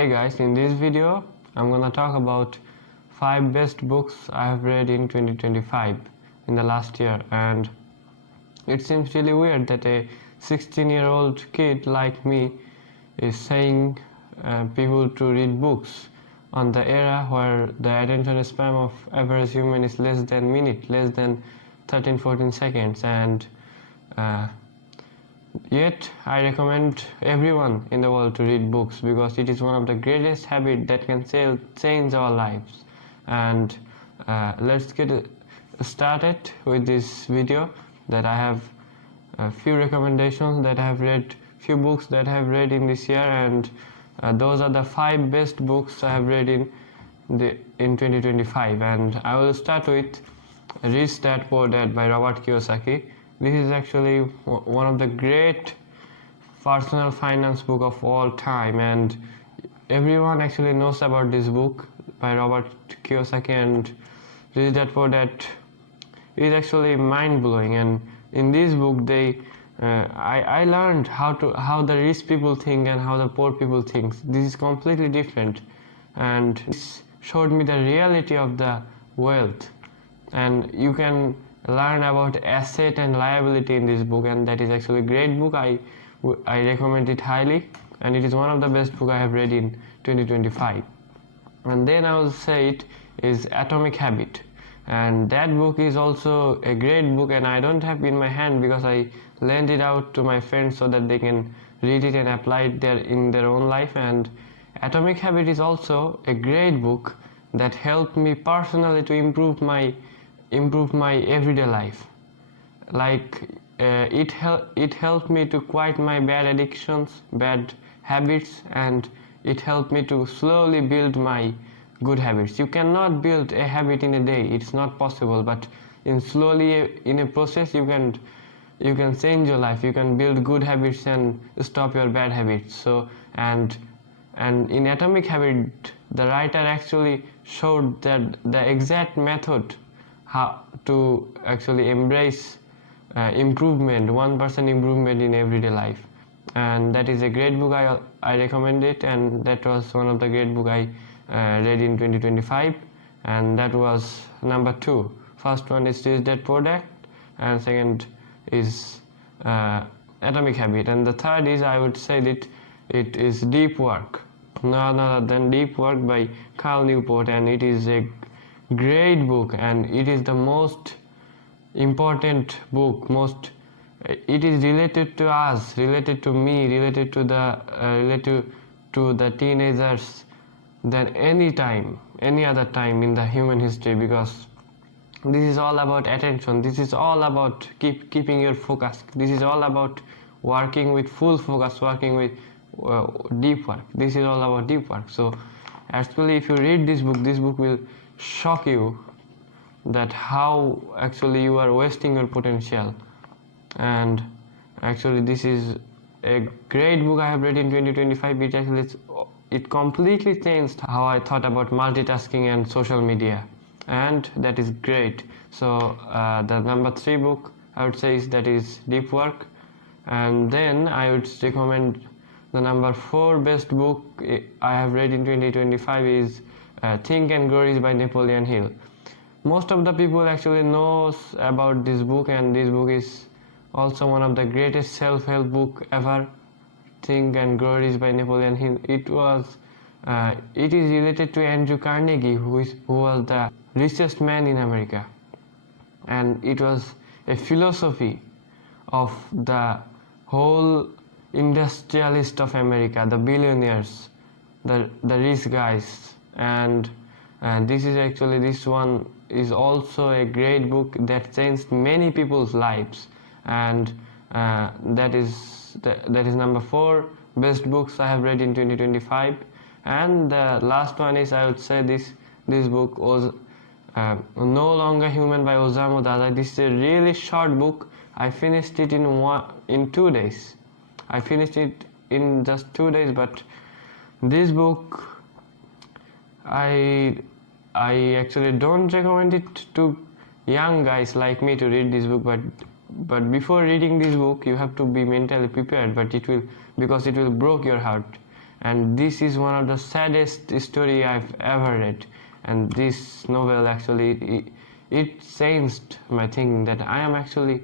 Hey guys, in this video I'm gonna talk about 5 best books I have read in 2025 in the last year. And it seems really weird that a 16-year-old kid like me is saying people to read books on the era where the attention span of average human is less than minute, less than 13-14 seconds, and yet I recommend everyone in the world to read books because it is one of the greatest habits that can change our lives. And let's get started with this video. That I have a few recommendations that I have read, few books that I have read in this year, and those are the 5 best books I have read in 2025. And I will start with Rich Dad Poor Dad by Robert Kiyosaki. This is actually one of the great personal finance book of all time, and everyone actually knows about this book by Robert Kiyosaki. And Rich Dad Poor Dad is actually mind-blowing. And in this book, I learned how the rich people think and how the poor people think. This is completely different, and this showed me the reality of the wealth. And you can learn about asset and liability in this book, and that is actually a great book. I recommend it highly, and it is one of the best book I have read in 2025. And then I will say it is Atomic Habit, and that book is also a great book, and I don't have it in my hand because I lent it out to my friends so that they can read it and apply it in their own life. And Atomic Habit is also a great book that helped me personally to improve my everyday life. Like it helped me to quit my bad addictions, bad habits, and it helped me to slowly build my good habits. You cannot build a habit in a day, it's not possible, but in a process you can change your life. You can build good habits and stop your bad habits. So and in Atomic Habit, the writer actually showed that the exact method how to actually embrace improvement, 1% improvement in everyday life. And that is a great book. I recommend it, and that was one of the great book I read in 2025, and that was number 2. First one is Rich Dad Poor Dad, and second is Atomic Habit, and the third is, I would say that it is Deep Work, none other than Deep Work by Cal Newport. And it is a great book, and it is the most important book. It is related to us, related to me, related to the teenagers than any other time in the human history, because this is all about attention. This is all about keeping your focus. This is all about working with full focus, working with deep work. This is all about deep work. So actually, if you read this book will shock you that how actually you are wasting your potential. And actually, this is a great book I have read in 2025. It completely changed how I thought about multitasking and social media, and that is great. So the number 3 book I would say is Deep Work. And then I would recommend the number 4 best book I have read in 2025 is Think and Grow Rich by Napoleon Hill. Most of the people actually knows about this book, and this book is also one of the greatest self-help book ever. Think and Grow Rich by Napoleon Hill. It is related to Andrew Carnegie, who was the richest man in America, and it was a philosophy of the whole industrialist of America, the billionaires, the rich guys. And this one is also a great book that changed many people's lives, and that is number 4 best books I have read in 2025. And the last one is, I would say this book was No Longer Human by Osamu Dazai. This is a really short book. I finished it in 2 days. I finished it in just 2 days. But this book, I actually don't recommend it to young guys like me to read this book. But before reading this book, you have to be mentally prepared. Because it will break your heart. and this is one of the saddest story I've ever read. And this novel actually it changed my thinking that I am actually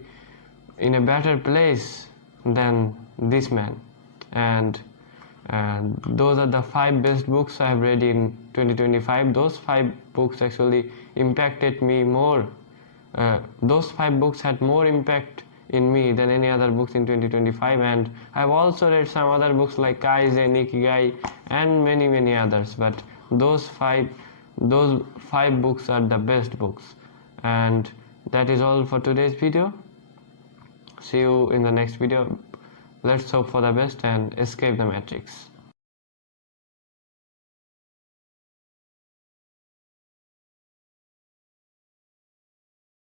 in a better place than this man. And those are the 5 best books I have read in 2025. Those 5 books actually impacted me more. Those 5 books had more impact in me than any other books in 2025. And I've also read some other books like Kaizen, Ikigai, and many others. But those five books are the best books. And that is all for today's video. See you in the next video. Let's hope for the best and escape the matrix.